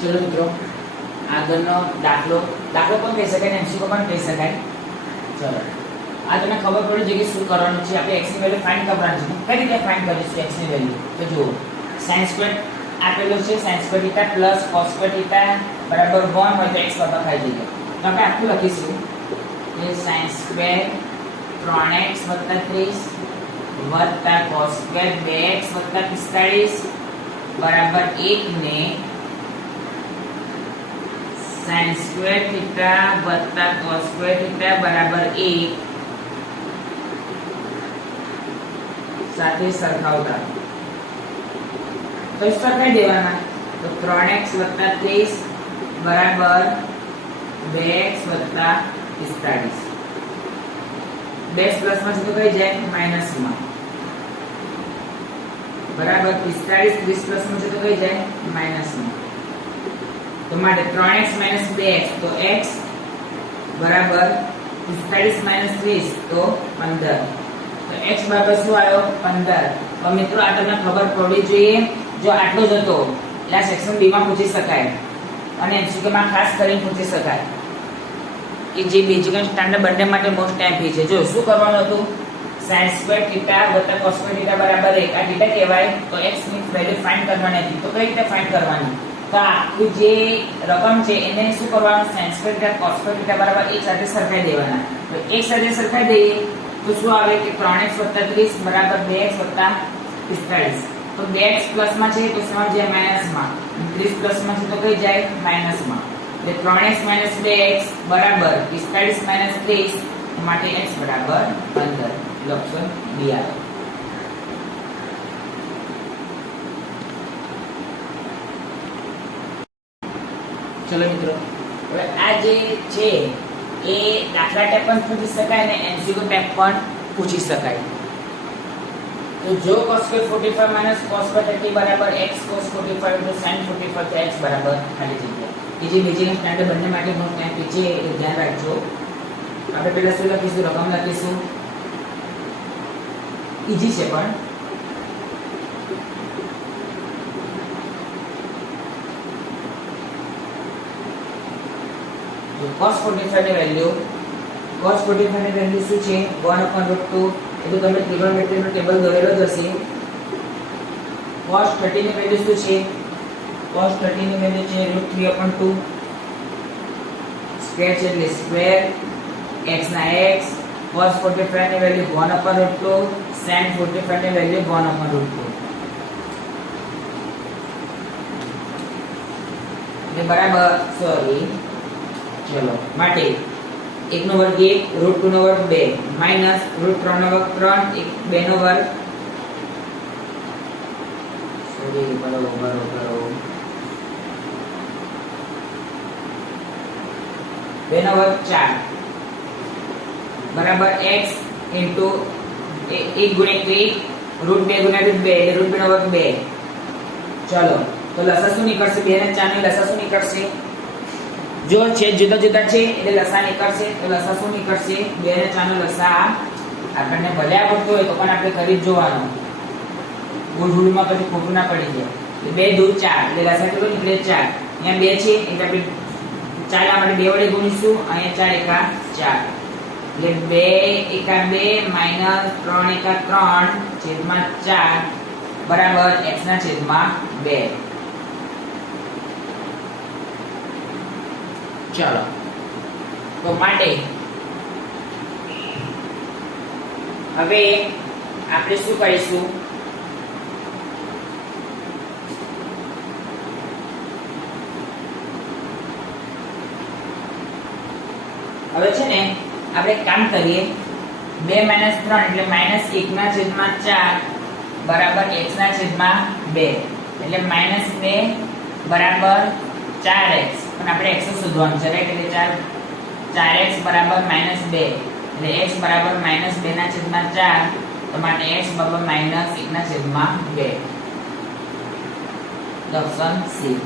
ચલો મિત્રો, આગળનો દાખલો પણ કહી શકાય ને એમસીક્યુ પણ કહી શકાય. ચલો, આ તમને ખબર પડી છે કે શું કરવાનું છે. આપણે x ની વેલ્યુ ફાઇન્ડ કરવાની છે. કઈ રીતે ફાઇન્ડ કરીશું x ની વેલ્યુ? તો જુઓ, sin² આપેલો છે, sin² θ પ્લસ cos² θ બરાબર 1 હોય તો x બરાબર ખાઈ જઈએ. તો આપણે આખું લખીશું કે sin² 3x + 30 વત્તા cos² 2x + 45 બરાબર 1 ને sin² θ વત્તા cos² θ બરાબર 1 સાથે સરખાવતા. તો સરખાઈ દેવાના. તો 3x + 30 બરાબર 2x + 45. 2 પ્લસમાં છે તો કઈ જાય માઈનસમાં. બરાબર 45 30 પ્લસમાં છે તો કઈ જાય માઈનસમાં. તો માટે 3x - 2x તો x બરાબર 45 - 30 તો 15. તો x બરાબર શું આવ્યો? 15. તો મિત્રો આ તમને ખબર પડવી જોઈએ. જો આટલો જ હતો એટલે આ સેક્શન બી માં પૂછી શકાય અને એમસીક્યુ માં ખાસ કરીને પૂછી શકાય કે જે બેઝિક અને સ્ટાન્ડર્ડ બંને માટે મોસ્ટ ટાઈમ છે. જો શું કરવાનું હતું? sin² θ cos² θ બરાબર 1. આ θ કહેવાય. તો x ની વેલ્યુ ફાઇન્ડ કરવાની હતી. તો કઈ રીતે ફાઇન્ડ કરવાની? તો આખી જે રકમ છે એને શું કરવાનું? sin² θ cos² θ બરાબર 1 સાથે સરખાઈ દેવાના. તો 1 સાથે સરખાઈ દઈએ તો શું આવે કે 3x + 30 બરાબર 2x + 45. તો 2x પ્લસમાં છે તો શું જાય માઈનસમાં. 30 પ્લસમાં છે તો કઈ જાય માઈનસમાં. એટલે 3x - 2x બરાબર 45 - 30 માટે x બરાબર 15. ઓપ્શન બી આવે. ચલો મિત્રો, હવે આ જે છે એ દાખલા ટાઈપ પણ પૂછી શકાય અને એમસીક્યુ ટાઈપ પણ પૂછી શકાય. તો જો cos² 45 - cos² 30 બરાબર x cos 45 * sin 45 તો x બરાબર ખાલી જગ્યા. એ જે બેઝિક સ્ટાન્ડર્ડ બંને માટે મોસ્ટ ટાઈમ છે એ ધ્યાન રાખજો. આપણે પહેલા શું લખીશું? રકમ લખીશું. ઈઝી છે પણ cos 45 ની વેલ્યુ શું છે? 1/√2. એટલે તમે ટ્રિગોનોમેટ્રી નો ટેબલ દોરેલો જ હશે. cos 30 ની વેલ્યુ શું છે? cos 30 ની વેલ્યુ છે √3/2. સ્ક્વેર છે એટલે સ્ક્વેર x ના x. cos 45 ની વેલ્યુ 1/√2. sin 45 ની વેલ્યુ 1/√2. એટલે બરાબર સોરી ચલો માટે 1 નો વર્ગ 1 √2 નો વર્ગ 2 માઈનસ √3 નો વર્ગ 3 2 નો વર્ગ સોરી કરો 2 નો વર્ગ 4 બરાબર x ઇન્ટુ 1 ગુણ્યા 1 √2 ગુણ્યા √2 એટલે √2 નો વર્ગ 2. ચલો તો લસા શું નીકળશે? 2 અને 4 નો લસા શું નીકળશે? જો છે જુદા જુદા છે એટલે લસા નીકળશે. તો લસા શું નીકળશે? 2 અને 4 નો લસા આપણને ભલે આવડતો હોય તો પણ આપણે કરી જ જોવાનો. ભૂલમાં પછી ખોટું ના પડી જાય. 2 દૂર 4 એટલે લસા કેટલો નીકળે? 4. અહીંયા 2 છે એટલે આપણે 4 આ માટે 2 વડે ગુણીશું. અહીંયા 4 × 4 એટલે 2 × 2 માઈનસ 3 × 3 છેદમાં 4 બરાબર x ના છેદમાં 2. ચલો તો માટે હવે આપણે શું કરીશું? હવે છે ને આપણે કામ કરીએ. 2 - 3 એટલે -1 ના છેદમાં 4 બરાબર x ના છેદમાં 2 એટલે -2 બરાબર 4x. પણ આપણે x શોધવાનું છે રાઈટ. એટલે 4x બરાબર -2 એટલે x બરાબર -2 ના છેદમાં 4 તો માટે x બરાબર -1 ના છેદમાં 2. Option C.